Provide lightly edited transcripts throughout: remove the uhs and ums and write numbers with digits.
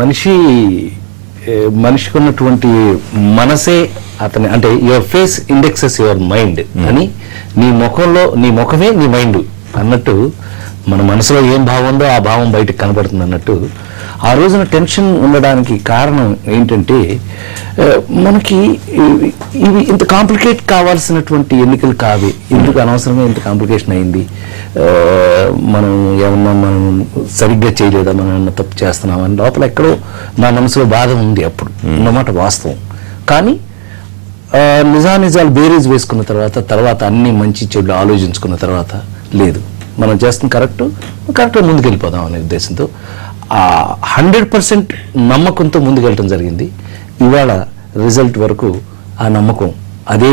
మనిషికి ఉన్నటువంటి మనసే అతని, అంటే your face indexes your mind అని, నీ ముఖమే నీ మైండ్ అన్నట్టు, మన మనసులో ఏం భావం ఉందో ఆ భావం బయటకు కనబడుతుంది అన్నట్టు. ఆ రోజున టెన్షన్ ఉండడానికి కారణం ఏంటంటే, మనకి ఇవి ఇంత కాంప్లికేట్ కావాల్సినటువంటి ఎన్నికలు కావే, ఎందుకు అనవసరంగా ఇంత కాంప్లికేషన్ అయింది, మనం ఏమన్నా మనం సరిగ్గా చేయలేదా, మనం ఏమన్నా తప్పు చేస్తున్నామని లోపల ఎక్కడో నా మనసులో బాధ ఉంది అప్పుడు అన్నమాట వాస్తవం. కానీ నిజాలు బేరీజ్ వేసుకున్న తర్వాత అన్ని మంచి చెడులు ఆలోచించుకున్న తర్వాత, లేదు మనం చేస్తుంది కరెక్ట్గా ముందుకెళ్ళిపోదాం అనే ఉద్దేశంతో 100% నమ్మకంతో ముందుకెళ్ళటం జరిగింది. ఇవాళ రిజల్ట్ వరకు ఆ నమ్మకం అదే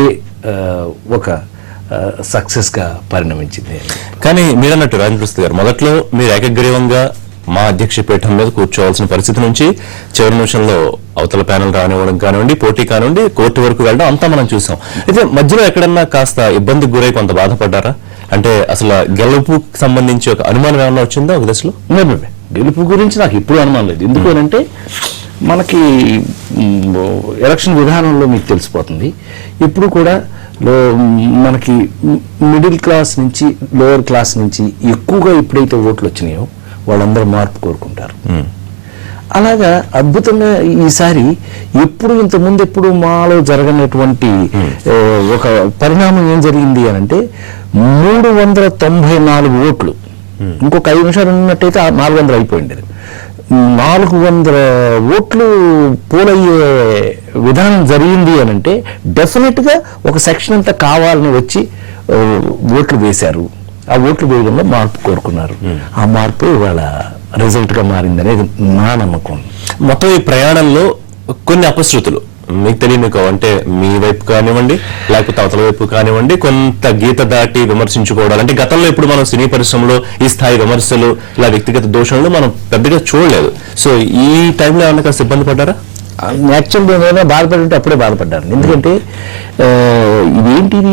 ఒక సక్సెస్గా పరిణమించింది. కానీ మీరన్నట్టు రాజేంద్ర ప్రసాద్ గారు, మొదట్లో మీరు ఏకగ్రీవంగా మా అధ్యక్ష పీఠం మీద కూర్చోవాల్సిన పరిస్థితి నుంచి చివరి నిమిషంలో అవతల ప్యానెల్ రానివ్వడం కానివ్వండి, పోటీ కానివ్వండి, కోర్టు వరకు వెళ్ళడం అంతా మనం చూసాం. అయితే మధ్యలో ఎక్కడన్నా కాస్త ఇబ్బందికి గురై కొంత బాధపడ్డారా? అంటే అసలు గెలుపుకి సంబంధించి ఒక అనుమానం ఏమన్నా వచ్చిందా ఒక దశలో? గెలుపు గురించి నాకు ఎప్పుడు అనుమానం లేదు. ఎందుకు అంటే మనకి ఎలక్షన్ విధానంలో మీకు తెలిసిపోతుంది, ఇప్పుడు కూడా మనకి మిడిల్ క్లాస్ నుంచి లోవర్ క్లాస్ నుంచి ఎక్కువగా ఎప్పుడైతే ఓట్లు వచ్చినాయో వాళ్ళందరూ మార్పు కోరుకుంటారు. అలాగా అద్భుతంగా ఈసారి ఇంతకుముందు మాలో జరగనటువంటి ఒక పరిణామం ఏం జరిగింది అని అంటే, 394 ఓట్లు, ఇంకొక 5 నిమిషాలు ఉన్నట్టయితే 400 అయిపోయింది. 400 ఓట్లు పోలయ్యే విధానం జరిగింది అని అంటే డెఫినెట్గా ఒక సెక్షన్ అంతా కావాలని వచ్చి ఓట్లు వేశారు. ఆ ఓట్లు వేయడంలో మార్పు కోరుకున్నారు. ఆ మార్పు ఇవాళ రిజల్ట్గా మారింది అనేది నా నమ్మకం. మొత్తం ఈ ప్రయాణంలో కొన్ని అపశృతులు మీకు తెలియని, అంటే మీ వైపు కానివ్వండి లేకపోతే అవతల వైపు కానివ్వండి, కొంత గీత దాటి విమర్శించుకోవడాలు, అంటే గతంలో ఇప్పుడు మనం సినీ పరిశ్రమలో ఈ స్థాయి విమర్శలు ఇలా వ్యక్తిగత దోషణలు మనం పెద్దగా చూడలేదు. సో ఈ టైంలో ఏమన్నా కాస్త ఇబ్బంది పడ్డారా? యాక్చువల్గా నేను బాధపడి అప్పుడే బాధపడ్డాను. ఎందుకంటే ఇదేంటిది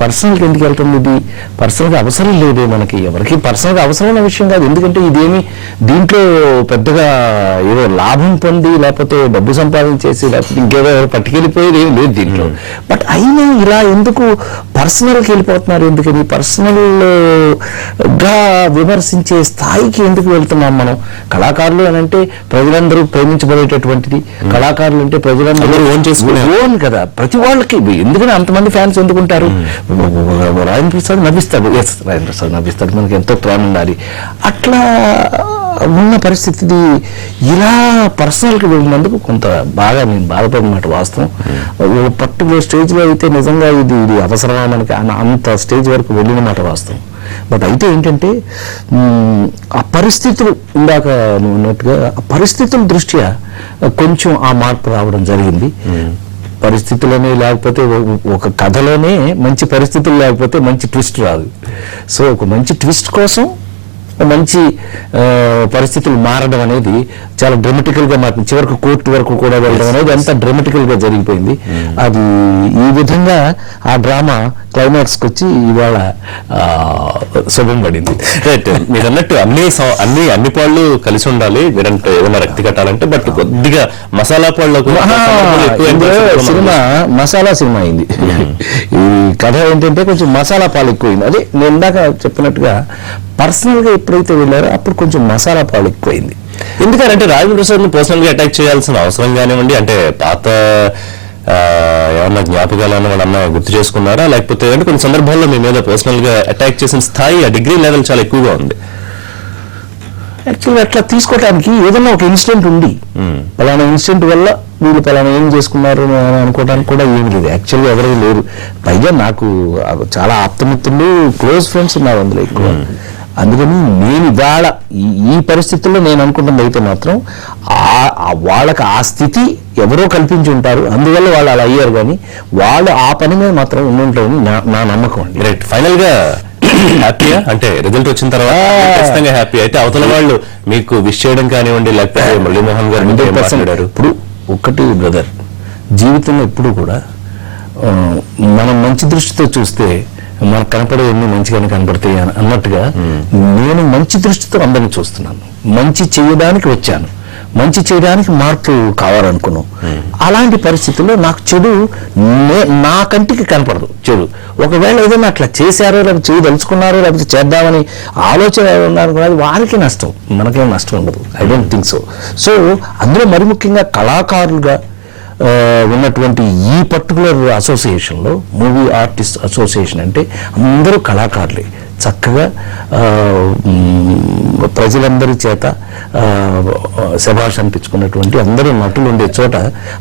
పర్సనల్కి ఎందుకు వెళ్తుంది, ఇది పర్సనల్గా అవసరం లేదే, మనకి ఎవరికి పర్సనల్గా అవసరమైన విషయం కాదు. ఎందుకంటే ఇదేమి దీంట్లో పెద్దగా ఏదో లాభం పొంది లేకపోతే డబ్బు సంపాదించేసి లేకపోతే ఇంకేదో పట్టుకెళ్ళిపోయేది ఏం లేదు దీంట్లో. బట్ అయినా ఇలా ఎందుకు పర్సనల్కి వెళ్ళిపోతున్నారు, ఎందుకని పర్సనల్గా విమర్శించే స్థాయికి ఎందుకు వెళ్తున్నాం మనం? కళాకారులు అని అంటే ప్రజలందరూ ప్రేమించబడేటటువంటిది, కళాకారులు అంటే ప్రజలందరూ ఓన్ కదా, ప్రతి వాళ్ళకి. ఎందుకని అంతమంది ఫ్యాన్స్ ఎందుకుంటారు? రాజేంద్ర ప్రసాద్ నవ్విస్తాడు, రాజేంద్ర ప్రసాద్ నవ్విస్తాడు, మనకి ఎంతో ప్రేమ ఉండాలి. అట్లా ఉన్న పరిస్థితి ఇలా పర్సనల్కి వెళ్ళినందుకు కొంత బాగా నేను బాధపడినమాట వాస్తవం. పర్టికులర్ స్టేజ్లో అయితే నిజంగా ఇది అవసరమా మనకి అంత స్టేజ్ వరకు వెళ్ళినమాట వాస్తవం. బట్ అయితే ఏంటంటే ఆ పరిస్థితులు ఇందాక ఉన్నట్టుగా ఆ పరిస్థితుల దృష్ట్యా కొంచెం ఆ మార్పు రావడం జరిగింది. పరిస్థితులనే లేకపోతే ఒక కథలోనే మంచి పరిస్థితులు లేకపోతే మంచి ట్విస్ట్ రాదు. సో ఒక మంచి ట్విస్ట్ కోసం మంచి పరిస్థితులు మారడం అనేది చాలా డ్రామాటికల్గా మారింది. చివరికి కోర్టు వరకు కూడా వెళ్ళడం అనేది అంత డ్రామాటికల్గా జరిగిపోయింది. అది ఈ విధంగా ఆ డ్రామా క్లైమాక్స్కి వచ్చి ఇవాళ శుభం పడింది. మీరు అన్నట్టు అన్ని పాళ్ళు కలిసి ఉండాలి మీరంటే ఏదైనా రక్తి కట్టాలంటే. బట్ కొద్దిగా మసాలా పాళ్ళు మసాలా సినిమా అయింది. ఈ కథ ఏంటంటే కొంచెం మసాలా పాలు ఎక్కువైంది. అదే నేను ఇందాక చెప్పినట్టుగా పర్సనల్గా ఎప్పుడైతే వెళ్ళారో అప్పుడు కొంచెం మసాలా పాలు ఎక్కువైంది. ఎందుకంటే రాజేంద్ర ప్రసాద్ని పర్సనల్గా అటాక్ చేయాల్సిన అవసరం కానివ్వండి, అంటే పాత ఏమన్నా జ్ఞాపకాలను వాళ్ళన్నా గుర్తు చేసుకున్నారా, లేకపోతే అంటే కొన్ని సందర్భాల్లో మీ మీద పర్సనల్గా అటాక్ చేసిన స్థాయి ఆ డిగ్రీ లెవెల్ చాలా ఎక్కువగా ఉంది. యాక్చువల్గా అట్లా తీసుకోవడానికి ఏదైనా ఒక ఇన్సిడెంట్ ఉంది, పలానా ఇన్సిడెంట్ వల్ల వీళ్ళు పలానా ఏం చేసుకున్నారు అని అనుకోవడానికి కూడా ఏమి లేదు. యాక్చువల్గా ఎవరూ లేరు. పైగా నాకు చాలా ఆప్తమిత్రులు, క్లోజ్ ఫ్రెండ్స్ ఉన్నారు అందులో ఎక్కువ. అందుకని నేను ఇవాళ ఈ పరిస్థితుల్లో నేను అనుకుంటుంది అయితే మాత్రం వాళ్ళకి ఆ స్థితి ఎవరో కల్పించి ఉంటారు, అందువల్ల వాళ్ళు అలా అయ్యారు. కానీ వాళ్ళు ఆ పని మీద మాత్రం ఉండుంటారని నా నమ్మకం అండి. రైట్. ఫైనల్ గా హ్యాపీయా? అంటే రిజల్ట్ వచ్చిన తర్వాత ఖచ్చితంగా హ్యాపీ. అయితే అవతల వాళ్ళు మీకు విష్ చేయడం కానివ్వండి, లేకపోతే మురళీమోహన్ గారు 100% ఇప్పుడు ఒకటి బ్రదర్, జీవితంలో ఎప్పుడు కూడా మనం మంచి దృష్టితో చూస్తే మనకు కనపడేవన్నీ మంచిగానే కనపడతాయి అన్నట్టుగా నేను మంచి దృష్టితో అందరినీ చూస్తున్నాను. మంచి చేయడానికి వచ్చాను. మంచి చేయడానికి మార్పు కావాలనుకున్నాం. అలాంటి పరిస్థితుల్లో నాకు చెడు నా కంటికి కనపడదు. చెడు ఒకవేళ ఏదైనా అట్లా చేశారో లేకపోతే చేయదలుచుకున్నారో లేకపోతే చేద్దామని ఆలోచన అనుకున్నది వారికి నష్టం, మనకేం నష్టం ఉండదు. I don't think so. So అందులో మరి ముఖ్యంగా కళాకారులుగా ఉన్నటువంటి ఈ పర్టికులర్ అసోసియేషన్లో, మూవీ ఆర్టిస్ట్ అసోసియేషన్ అంటే అందరూ కళాకారులే, చక్కగా ప్రజలందరి చేత శభాష్ అనిపించుకున్నటువంటి అందరూ నటులు ఉండే చోట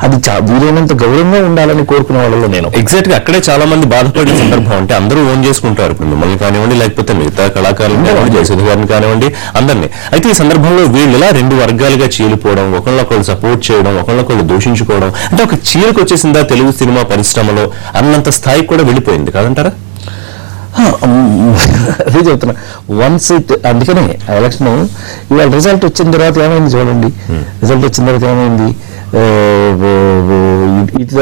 అది వీలైనంత గౌరవంగా ఉండాలని కోరుకునే వాళ్ళలో నేను. ఎగ్జాక్ట్ గా అక్కడే చాలా మంది బాధపడే సందర్భం అంటే అందరూ ఓన్ చేసుకుంటారు. ఇప్పుడు మిమ్మల్ని కానివ్వండి, లేకపోతే మిగతా కళాకారులు కానివ్వండి, జయసుధ గారిని కానివ్వండి, అందరినీ. అయితే ఈ సందర్భంలో వీళ్ళు ఇలా 2 వర్గాలుగా చీలిపోవడం, ఒకళ్ళొకళ్ళు సపోర్ట్ చేయడం, ఒకళ్ళొకళ్ళు దూషించుకోవడం అంటే ఒక చీలికి వచ్చేసిందా తెలుగు సినిమా పరిశ్రమలో అన్నంత స్థాయికి కూడా వెళ్ళిపోయింది కాదంటారా? అదే చెప్తున్నా. వన్స్ ఇట్ అందుకనే ఎలక్షన్ ఇవాళ రిజల్ట్ వచ్చిన తర్వాత ఏమైంది చూడండి. రిజల్ట్ వచ్చిన తర్వాత ఏమైంది,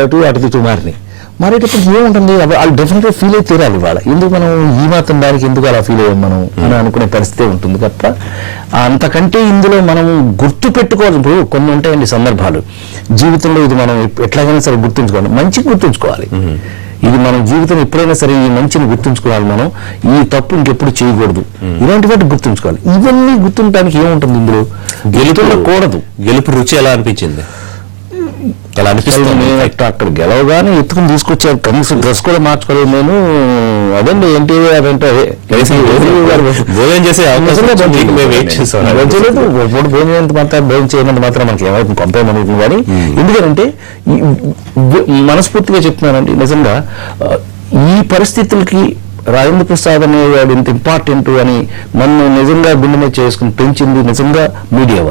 అటు మారినాయి. మారేటప్పుడు ఏముంటుంది, వాళ్ళు డెఫినెట్గా ఫీల్ అయితే తీరాలి. ఇవాళ ఎందుకు మనం ఈ మాత్రం దానికి ఎందుకు అలా ఫీల్ అయ్యాం మనం అని అనుకునే పరిస్థితి ఉంటుంది తప్ప అంతకంటే ఇందులో మనం గుర్తు పెట్టుకోవాలి. ఇప్పుడు కొన్ని ఉంటాయండి సందర్భాలు జీవితంలో, ఇది మనం ఎట్లాగైనా సరే గుర్తుంచుకోవాలి, మంచిగా గుర్తుంచుకోవాలి. ఇది మన జీవితం ఎప్పుడైనా సరే ఈ మంచిని గుర్తుంచుకోవాలి. మనం ఈ తప్పు ఇంకెప్పుడు చేయకూడదు, ఇలాంటి వాటి గుర్తుంచుకోవాలి. ఇవన్నీ గుర్తుండటానికి ఏముంటుంది ఇందులో, గెలుపుకూడదు. గెలుపు రుచి ఎలా అనిపించింది? ఎలా అనిపిస్తుంది? నేను అక్కడ గెలవగానే ఎత్తుకుని తీసుకొచ్చాను, కనీసం డ్రెస్ కూడా మార్చుకోలేదు నేను. అదండి ఏంటి అదంటే భోజనం చేసే భోజనం మాత్రం భోజనం చేయనంత మాత్రం మనకి ఏమైతుంది కొంపేమనుకుంటుంది. కానీ ఎందుకంటే మనస్ఫూర్తిగా చెప్తున్నానండి, నిజంగా ఈ పరిస్థితులకి రాజేంద్ర ప్రసాద్ అనేవాడు ఇంత ఇంపార్టెంట్ అని నన్ను నిజంగా గుండె మీద చేసుకుని పెంచింది నిజంగా మీడియా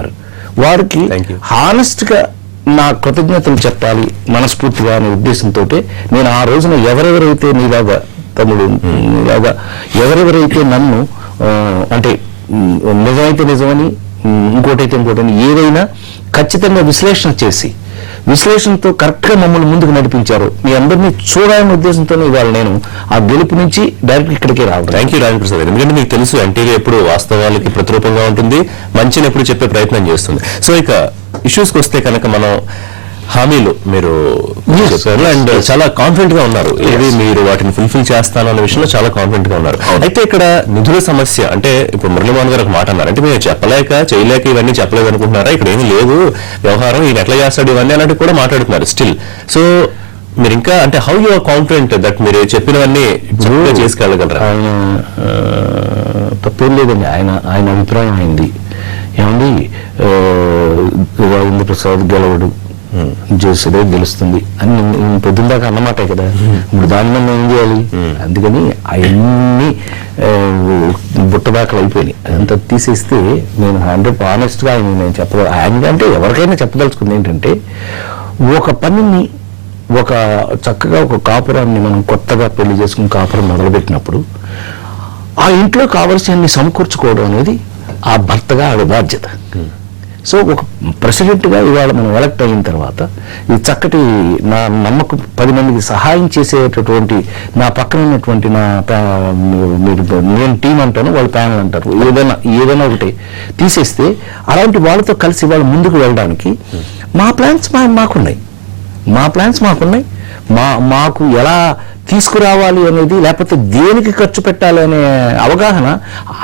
వారికి హానెస్ట్ గా నా కృతజ్ఞతలు చెప్పాలి మనస్ఫూర్తిగా అనే ఉద్దేశంతో నేను ఆ రోజున ఎవరెవరైతే నీలాగా తమ్ముడు, నీలాగా ఎవరెవరైతే నన్ను అంటే నిజమైతే నిజమని ఇంకోటైతే ఇంకోటని ఏదైనా ఖచ్చితంగా విశ్లేషణ చేసి విశ్లేషణతో కరెక్ట్గా మమ్మల్ని ముందుకు నడిపించారు. మీ అందరినీ చూడాలనే ఉద్దేశంతో ఇవాళ నేను ఆ గెలుపు నుంచి డైరెక్ట్ ఇక్కడికే రావడం. Thank you Rajendra Prasad. ఎందుకంటే మీకు తెలుసు ఎన్టీవీ ఎప్పుడు వాస్తవాలకి ప్రతిరూపంగా ఉంటుంది, మంచిని ఎప్పుడు చెప్పే ప్రయత్నం చేస్తుంది. సో ఇక ఇష్యూస్కి వస్తే కనుక మనం హామీలు మీరు చెప్పారు అండ్ చాలా కాన్ఫిడెంట్ గా ఉన్నారు. ఏది మీరు వాటిని ఫుల్ఫిల్ చేస్తాను అనే విషయంలో చాలా కాన్ఫిడెంట్ గా ఉన్నారు. అయితే ఇక్కడ నిధుల సమస్య అంటే ఇప్పుడు మురళీమోహన్ గారు ఒక మాట అన్నారు, అంటే మీరు చెప్పలేక చేయలేక ఇవన్నీ చెప్పలేదు అనుకుంటున్నారా, ఇక్కడ ఏమీ లేదు వ్యవహారం, ఈయన ఎట్లా చేస్తాడు ఇవన్నీ అన్నట్టు కూడా మాట్లాడుతున్నారు స్టిల్. సో మీరు ఇంకా అంటే how you are confident that మీరు చెప్పినవన్నీ చేసుకెళ్ళగలరా? ఆయన తప్పేం లేదండి, ఆయన అభిప్రాయం అయింది. ఏమండి రాజేంద్ర ప్రసాద్ గెలవడు, జయసుధే గెలుస్తుంది అని పొద్దున్న దాకా అన్నమాటే కదా. ఇప్పుడు దాని మీద ఏం చేయాలి? అందుకని అవన్నీ బుట్టదాకలు అయిపోయినాయి. అదంతా తీసేస్తే నేను 100 ఆనెస్ట్గా ఆయన నేను చెప్పగల ఆయన అంటే ఎవరికైనా చెప్పదలుచుకుంది ఏంటంటే, ఒక పనిని ఒక చక్కగా ఒక కాపురాన్ని మనం కొత్తగా పెళ్లి చేసుకుని కాపురం మొదలుపెట్టినప్పుడు ఆ ఇంట్లో కావలసినన్ని సమకూర్చుకోవడం అనేది ఆ భర్తగా ఆవిడ బాధ్యత. సో ఒక ప్రెసిడెంట్గా ఇవాళ మనం ఎలక్ట్ అయిన తర్వాత ఈ చక్కటి నా నమ్మకం 10 మందికి సహాయం చేసేటటువంటి నా పక్కన ఉన్నటువంటి నేను టీం అంటాను, వాళ్ళు ప్యానల్ అంటారు, ఏదైనా ఒకటి తీసేస్తే అలాంటి వాళ్ళతో కలిసి వాళ్ళు ముందుకు వెళ్ళడానికి మా ప్లాన్స్ మాకున్నాయి. మాకు ఎలా తీసుకురావాలి అనేది, లేకపోతే దేనికి ఖర్చు పెట్టాలి అనే అవగాహన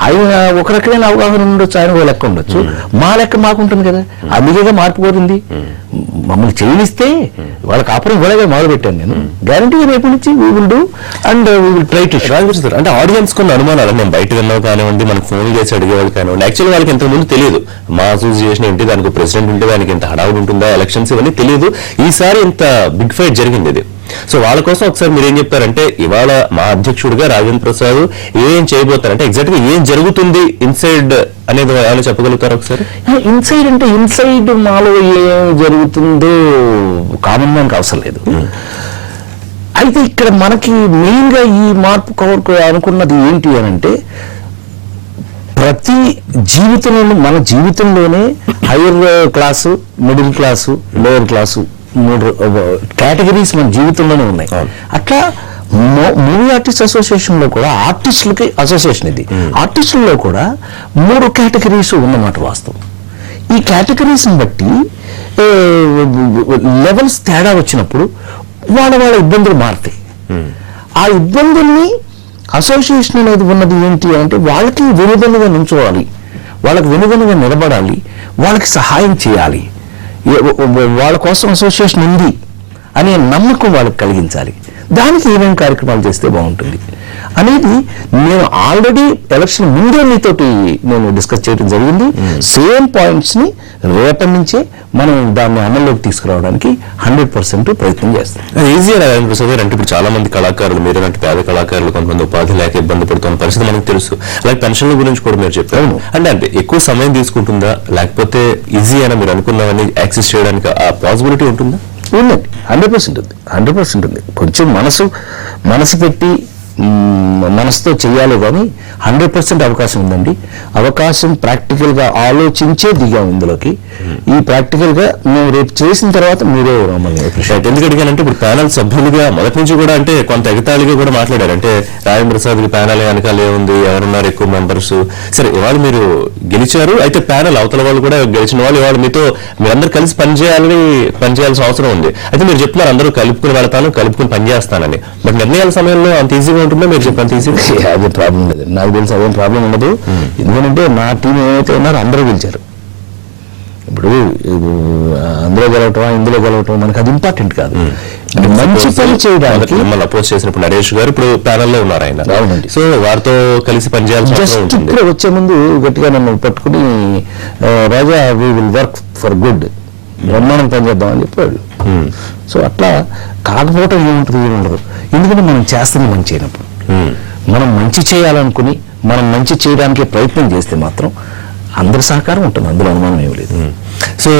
ఆయన ఒక రకమైన అవగాహన ఉండొచ్చు, ఆయన ఒక లెక్క ఉండొచ్చు, మా లెక్క మాకుంటుంది కదా. అందుకేగా మార్పు కోరింది. మమ్మల్ని చేయనిస్తే వాళ్ళ కాపురం ఇవ్వలేగా మొదలు పెట్టాను నేను. గ్యారంటీగా రేపు నుంచి we will do and we will try to show. అంటే ఆడియన్స్ కొన్ని అనుమానాలు, నేను బయట విన్నావు కానివ్వండి, మనకు ఫోన్ చేసి అడిగేవాళ్ళు కానివ్వండి, యాక్చువల్లీ వాళ్ళకి ఇంతకుముందు తెలియదు మా అసోసియేషన్ ఏంటి, దానికి ప్రెసిడెంట్ ఉంటే దానికి ఇంత హడావుడి ఉంటుందా, ఎలక్షన్స్ ఇవన్నీ తెలియదు. ఈసారి ఇంత బిగ్ ఫైట్ జరిగింది ఇది. సో వాళ్ళ కోసం ఒకసారి మీరు ఏం చెప్తారంటే, ఇవాళ మా అధ్యక్షుడిగా రాజేంద్ర ప్రసాద్ ఏం చేయబోతారంటే ఎగ్జాక్ట్ గా ఏం జరుగుతుంది ఇన్సైడ్ అనేది ఏమైనా చెప్పగలుగుతారు ఒకసారి? ఇన్సైడ్ అంటే ఇన్సైడ్ మాలో ఏం జరుగుతుందో కామన్ మ్యాన్కి అవసరం లేదు. అయితే ఇక్కడ మనకి మెయిన్ గా ఈ మార్పు కవర్ అనుకున్నది ఏంటి అని అంటే, ప్రతి జీవితంలోనూ మన జీవితంలోనే hire class, middle class, lower class 3 categories మన జీవితంలోనే ఉన్నాయి. అట్లా మూవీ ఆర్టిస్ట్ అసోసియేషన్ లో కూడా ఆర్టిస్టులకి అసోసియేషన్ ఇది, ఆర్టిస్టుల్లో కూడా 3 కేటగిరీస్ ఉన్నమాట వాస్తవం. ఈ కేటగిరీస్ని బట్టి లెవెల్స్ తేడా వచ్చినప్పుడు వాళ్ళ ఇబ్బందులు మారుతాయి. ఆ ఇబ్బందుల్ని అసోసియేషన్ అనేది ఉన్నది ఏంటి అంటే వాళ్ళకి వెనుదన్నుగా నుంచోవాలి, వాళ్ళకి వెనుదన్నుగా నిలబడాలి, వాళ్ళకి సహాయం చేయాలి, వాళ్ళ కోసం అసోసియేషన్ ఉంది అనే నమ్మకం వాళ్ళకి కలిగించాలి. దానికి ఏమేమి కార్యక్రమాలు చేస్తే బాగుంటుంది అనేది నేను ఆల్రెడీ ఎలక్షన్ ముందే మీతోటి నేను డిస్కస్ చేయడం జరిగింది. సేమ్ పాయింట్స్ ని రేపటి నుంచే మనం దాన్ని అమల్లోకి తీసుకురావడానికి 100% ప్రయత్నం చేస్తాం. ఈజీ నారాయణ ప్రసాద్ గారు, అంటే ఇప్పుడు చాలా మంది కళాకారులు, మీరు అంటే పేద కళాకారులు కొంతమంది ఉపాధి లేక ఇబ్బంది పడుతున్న పరిస్థితి మనకు తెలుసు. అలాగే పెన్షన్ల గురించి కూడా మీరు చెప్పారు. అంటే ఎక్కువ సమయం తీసుకుంటుందా, లేకపోతే ఈజీ అయినా మీరు అనుకున్నవన్నీ యాక్సెస్ చేయడానికి ఆ పాసిబిలిటీ ఉంటుందా? ఉందండి, 100% ఉంది, 100% ఉంది. కొంచెం మనసు పెట్టి మనసుతో చేయాలి, కానీ 100% అవకాశం ఉందండి. అవకాశం ప్రాక్టికల్ గా ఆలోచించే దిగాం ఇందులోకి. ఈ ప్రాక్టికల్ గా మేము రేపు చేసిన తర్వాత మీరే మమ్మల్ని అప్రిషియేట్. ఎందుకు అడిగానంటే ఇప్పుడు ప్యానల్ సభ్యులుగా మొదటి నుంచి కూడా అంటే కొంత ఎగతాళిగా కూడా మాట్లాడారు. అంటే రాజేంద్ర ప్రసాద్ ప్యానల్ వెనకాల ఏముంది, ఎవరున్నారు ఎక్కువ మెంబర్స్, సరే ఇవాళ మీరు గెలిచారు, అయితే ప్యానల్ అవతల వాళ్ళు కూడా గెలిచిన వాళ్ళు ఇవాళ మీతో మీరందరూ కలిసి పనిచేయాల్సిన అవసరం ఉంది. అయితే మీరు చెప్తున్నారు అందరూ కలుపుకుని వెళ్తాను, కలుపుకుని పనిచేస్తానని, బట్ నిర్ణయాల సమయంలో అంత ఈజీగా ఉంటుందో మీరు చెప్పంత ఈజీ? అదే ప్రాబ్లం లేదు, నాకు తెలిసి అదేం ప్రాబ్లం ఉండదు. ఎందుకంటే నా టీం ఏమైతే ఉన్నారో అందరూ గెలిచారు. ఇప్పుడు అందులో గెలవటం ఇందులో గెలవటం మనకు అది ఇంపార్టెంట్ కాదు. మంచి పని చేయడానికి మిమ్మల్ని అపోజ్ చేసినప్పుడు నరేష్ గారు ఇప్పుడు ప్యానల్లో ఉన్నారు ఆయన. అవునండి. సో వారితో కలిసి పనిచేయాల్సి జస్ట్ ఇప్పుడు వచ్చే ముందు గట్టిగా నన్ను పట్టుకుని Raja we will work for good, బ్రహ్మాండం పనిచేద్దాం అని చెప్పాడు. సో అట్లా కాకపోవటం ఏముండదు. ఎందుకంటే మనం చేస్తుంది మంచి అయినప్పుడు, మనం మంచి చేయాలనుకుని మనం మంచి చేయడానికి ప్రయత్నం చేస్తే మాత్రం అందరి సహకారం ఉంటుంది, అందులో అనుమానం ఏమి లేదు. సో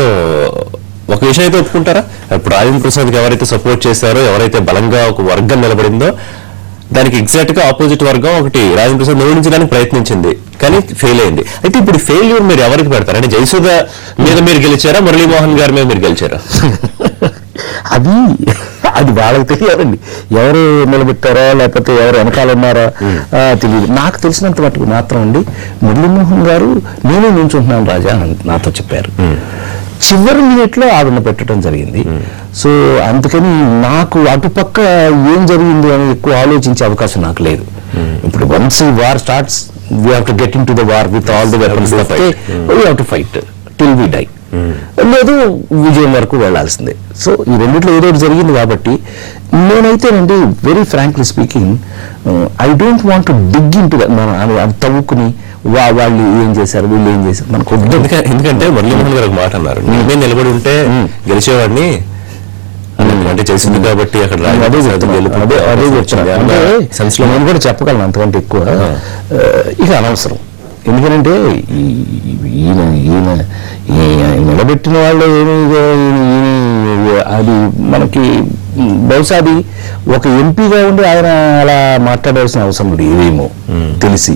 ఒక విషయం అయితే ఒప్పుకుంటారా, ఇప్పుడు రాజేంద్ర ప్రసాద్కి ఎవరైతే సపోర్ట్ చేశారో, ఎవరైతే బలంగా ఒక వర్గం నిలబడిందో, దానికి ఎగ్జాక్ట్ గా ఆపోజిట్ వర్గం ఒకటి రాజేంద్ర ప్రసాద్ నిరోధించడానికి ప్రయత్నించింది, కానీ ఫెయిల్ అయింది. అయితే ఇప్పుడు ఫెయిల్యూర్ మీరు ఎవరికి పెడతారు? అంటే జయసుధ మీద మీరు గెలిచారా, మురళీమోహన్ గారి మీద మీరు గెలిచారా? అది వాళ్ళకి తెలియాలండి, ఎవరు నిలబెట్టారా లేకపోతే ఎవరు వెనకాల ఉన్నారా తెలియదు. నాకు తెలిసినంత మటుకు మాత్రం అండి, మురళీమోహన్ గారు నేనే నించుంటున్నాను రాజా అని నాతో చెప్పారు. చివరి మినిట్లో ఆవిడ పెట్టడం జరిగింది. సో అందుకని నాకు అటుపక్క ఏం జరిగింది అని ఎక్కువ ఆలోచించే అవకాశం నాకు లేదు. ఇప్పుడు వన్స్ ఈ war starts we have to get into the war with all the weapons, we have to fight till we die, లేదు విజయం వరకు వెళ్లాల్సిందే. సో ఈ రెండిట్లో ఏదో జరిగింది కాబట్టి నేనైతేనండి very frankly speaking I don't want to dig into అది తవ్వుకుని వాళ్ళు ఏం చేశారు వీళ్ళు ఏం చేశారు మనకు. ఎందుకంటే మురళీమోహన్ గారు ఒక మాట అన్నారు, నేనే నిలబడి ఉంటే గెలిచేవాడిని అంటే చేసింది కాబట్టి అక్కడ అదే చెప్తున్నా. అంటే నేను కూడా చెప్పగలను అంతకంటే ఎక్కువ ఇక అనవసరం. ఎందుకంటే ఈయన నిలబెట్టిన వాళ్ళు అది మనకి బహుశా అది ఒక ఎంపీగా ఉండి ఆయన అలా మాట్లాడాల్సిన అవసరం లేదేమో తెలిసి.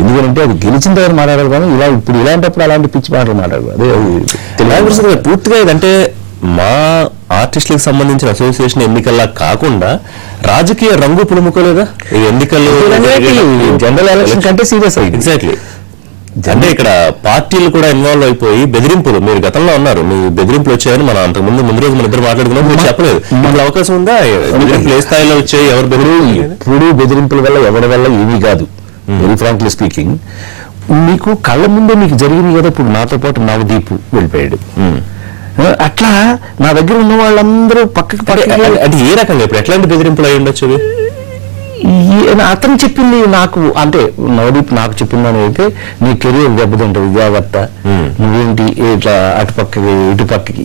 ఎందుకంటే అది గెలిచిన దగ్గర మాట్లాడారు, కానీ ఇలా ఇప్పుడు ఇలాంటప్పుడు అలాంటి పిచ్చి మాటలు మాట్లాడారు. అదే పూర్తిగా ఇదంటే మా ఆర్టిస్టులకు సంబంధించిన అసోసియేషన్ ఎన్నికల్లా కాకుండా రాజకీయ రంగు పులుముకోలేదా ఈ ఎన్నికల్లో? జనరల్ ఎలక్షన్ కంటే సీరియస్ అయింది. ఎగ్జాక్ట్లీ. అంటే ఇక్కడ పార్టీలు కూడా ఇన్వాల్వ్ అయిపోయి బెదిరింపులు, మీరు గతంలో ఉన్నారు, మీ బెదిరింపులు వచ్చాయని మనం అంతకుముందు రోజు మన ఇద్దరు మాట్లాడుకున్నాం, మీరు చెప్పలేదు. మీకు అవకాశం ఉందా? బెదిరింపులు ఏ స్థాయిలో వచ్చాయి, ఎవరు ఇప్పుడు బెదిరింపుల వల్ల ఎవరి వల్ల ఏమీ కాదు. వెరీ ఫ్రాంక్లీ స్పీకింగ్, మీకు కళ్ళ ముందే మీకు జరిగింది కదా. ఇప్పుడు నాతో పాటు నవదీప్ వెళ్ళిపోయాడు. అట్లా నా దగ్గర ఉన్న వాళ్ళందరూ పక్కకి అంటే ఏ రకంగా ఇప్పుడు ఎట్లాంటి బెదిరింపులు అయి ఉండొచ్చు? అతను చెప్పింది నాకు, అంటే నవదీప్ నాకు చెప్పిందని అయితే నీ కెరీర్ దెబ్బతింటది జాగ్రత్త, నువ్వేంటి ఇట్లా అటుపక్కకి ఇటుపక్కకి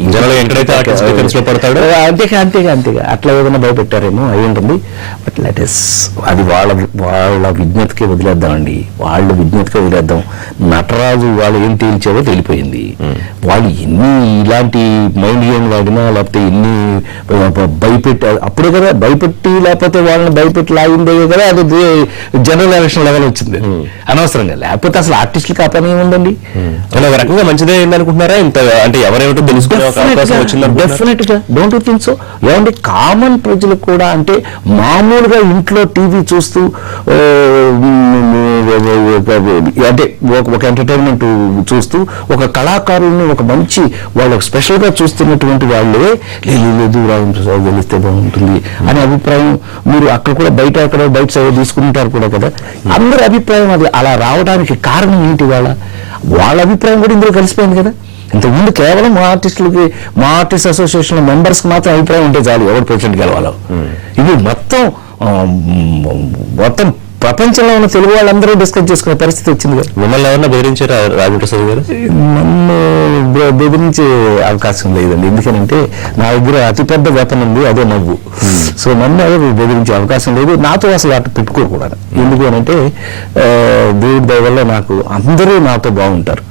పడతాడు, అంతేగా అట్లా ఏదైనా భయపెట్టారేమో అయి ఉంటుంది. బట్ లెటెస్ అది వాళ్ళ విజ్ఞతకే వదిలేద్దామండి, వాళ్ళ విజ్ఞతకే వదిలేద్దాం. నటరాజు వాళ్ళు ఏం తేల్చావో తెలిపోయింది. వాళ్ళు ఎన్ని ఇలాంటి మైండ్ గేమ్లు ఆడినా లేకపోతే ఎన్ని భయపెట్టారు అప్పుడే కదా, భయపెట్టి లేకపోతే వాళ్ళని భయపెట్టి లాగిందే కదా అది జనరల్ ఎలక్షన్ లెవెల్ వచ్చింది అనవసరంగా. లేకపోతే అసలు ఆర్టిస్టులు కాపానే ఉందండి. ఒక రకంగా మంచిదే అయింది అనుకుంటున్నారా? ఇంత అంటే ఎవరేమిటో తెలుసుకునే అవకాశం వచ్చింది. డెఫినెట్ గా, డోంట్ యు థింక్ సో? ఏమంటే కామన్ ప్రజలు కూడా అంటే మామూలుగా ఇంట్లో టీవీ చూస్తూ అంటే ఒక ఎంటర్టైన్మెంట్ చూస్తూ ఒక కళాకారుల్ని ఒక మంచి వాళ్ళకి స్పెషల్గా చూస్తున్నటువంటి వాళ్ళే లేదు రాజేంద్ర ప్రసాద్ గెలిస్తే బాగుంటుంది అనే అభిప్రాయం మీరు అక్కడ కూడా బయట సైడ్ తీసుకుంటారు కూడా కదా. అందరి అభిప్రాయం అది అలా రావడానికి కారణం ఏంటి? వాళ్ళ అభిప్రాయం కూడా ఇందులో కలిసిపోయింది కదా. ఇంతకుముందు కేవలం మా ఆర్టిస్ట్ అసోసియేషన్ మెంబర్స్కి మాత్రం అభిప్రాయం ఉంటే చాలు ఎవరు ప్రెసిడెంట్ గెలవాలో. ఇది మొత్తం ప్రపంచంలో ఉన్న తెలుగు వాళ్ళందరూ డిస్కస్ చేసుకునే పరిస్థితి వచ్చింది కదా. మిమ్మల్ని ఎవరన్నా బెదిరించారా రాజేంద్ర ప్రసాద్ గారు? నన్ను బెదిరించే అవకాశం లేదండి. ఎందుకనంటే నా దగ్గర అతిపెద్ద వెపన్ ఉంది, అదే నవ్వు. సో నన్ను ఎవరు బెదిరించే అవకాశం లేదు. నాతో అసలు అటు పెట్టుకోరు కూడా. ఎందుకు అనంటే దేవుడి దయ వల్ల నాకు అందరూ నాతో బాగుంటారు.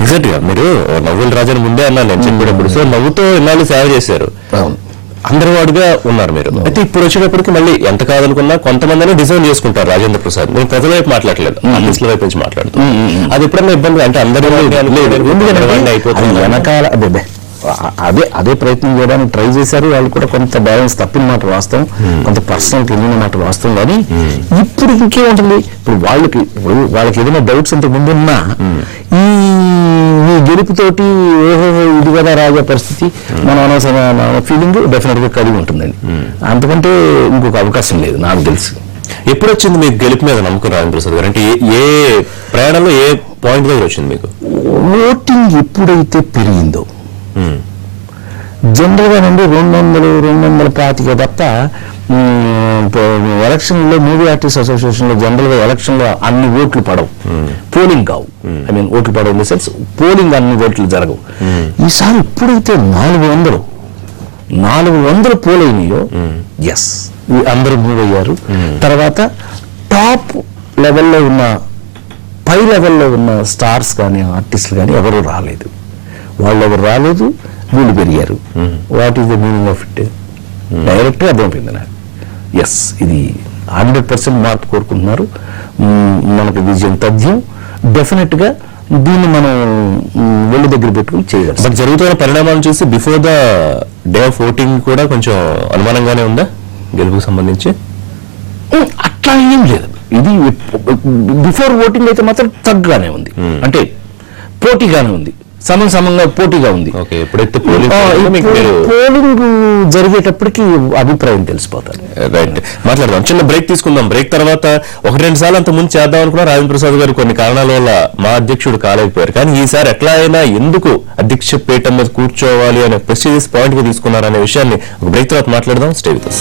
ఎగ్జాక్ట్ గా మీరు నవ్వుల రాజాని ముందే అన్నారు నేను చెప్పేటప్పుడు. సో నవ్వుతో ఇన్నాళ్ళు సేవ చేశారు, అందరి వాడుగా ఉన్నారు మీరు. అయితే ఇప్పుడు వచ్చేటప్పటికి మళ్ళీ ఎంత కాదనుకున్నా కొంతమంది డిజైన్ చేసుకుంటారు రాజేంద్ర ప్రసాద్. నేను ప్రజల వైపు మాట్లాడలేదు, ఆర్టిస్టుల వైపు నుంచి మాట్లాడుతాను. అది ఎప్పుడన్నా ఇబ్బంది అంటే అందరి అయిపోతుంది వెనకాల అదే ప్రయత్నం చేయడానికి ట్రై చేశారు వాళ్ళు కూడా. కొంత బ్యాలెన్స్ తప్పిన మాట వాస్తవం, కొంత పర్సనల్ తెలియని మాట వాస్తవం. కానీ ఇప్పుడు ఇంకేముంటుంది, వాళ్ళకి ఏదైనా డౌట్స్ ఇంతకు ముందున్నా ఈ గెలుపుతోటి ఇది కదా రాజా పరిస్థితి మన అనవసరమైన ఫీలింగ్ డెఫినెట్ గా కలిగి ఉంటుందండి. అంతకంటే ఇంకొక అవకాశం లేదు నాకు తెలుసు. ఎప్పుడు వచ్చింది మీకు గెలుపు మీద నమ్మకం రాజేంద్ర ప్రసాద్ గారు? అంటే ఏ ప్రయాణంలో ఏ పాయింట్ దగ్గర వచ్చింది మీకు? ఓటింగ్ ఎప్పుడైతే పెరిగిందో జనరల్ గా నుండి 200-225 తప్ప ఎలక్షన్ లో మూవీ ఆర్టిస్ట్ అసోసియేషన్ లో జనరల్ గా ఎలక్షన్ లో అన్ని ఓట్లు పడవు, పోలింగ్ కావు. ఐ మీన్ ఓట్లు పడవు ఇన్ ద సెన్స్ పోలింగ్ అన్ని ఓట్లు జరగవు. ఈసారి ఎప్పుడైతే 400 పోల్ అయినాయో ఎస్ అందరూ మూవ్ అయ్యారు. తర్వాత టాప్ లెవెల్లో ఉన్న పై లెవెల్లో ఉన్న స్టార్స్ కానీ ఆర్టిస్టులు కానీ ఎవరు రాలేదు. వాళ్ళెవరు రాలేదు, వీళ్ళు పెరిగారు. What is the meaning of it? Direct అర్థమైపోయింది నాకు. ఎస్ ఇది 100% మార్పు కోరుకుంటున్నారు. మనకు విజయం తథ్యం. డెఫినెట్ గా దీన్ని మనం వెళ్ళి దగ్గర పెట్టుకుని చేయగలం. బట్ జరుగుతున్న పరిణామాలను చూసి before the day of voting కూడా కొంచెం అనుమానంగానే ఉందా గెలుపుకు సంబంధించి? అట్లా ఏం లేదు. ఇది బిఫోర్ ఓటింగ్ అయితే మాత్రం తగ్గానే ఉంది, అంటే పోటీగానే ఉంది, సమంగా పోటీగా ఉంది. ఎప్పుడైతే పోలింగ్ జరిగేటప్పటికి అభిప్రాయం తెలిసిపోతారు. రైట్, మాట్లాడదాం. చిన్న బ్రేక్ తీసుకుందాం. బ్రేక్ తర్వాత 1-2 సార్లు అంత ముందు చేద్దాం అనుకున్నా రాజేంద్ర ప్రసాద్ గారు కొన్ని కారణాల వల్ల మా అధ్యక్షుడు కాలేకపోయారు. కానీ ఈసారి ఎట్లా అయినా ఎందుకు అధ్యక్ష పీఠం మీద కూర్చోవాలి అనే ప్రెస్టీజియస్ పాయింట్ గా తీసుకున్నారనే విషయాన్ని ఒక బ్రేక్ తర్వాత మాట్లాడదాం. Stay with us.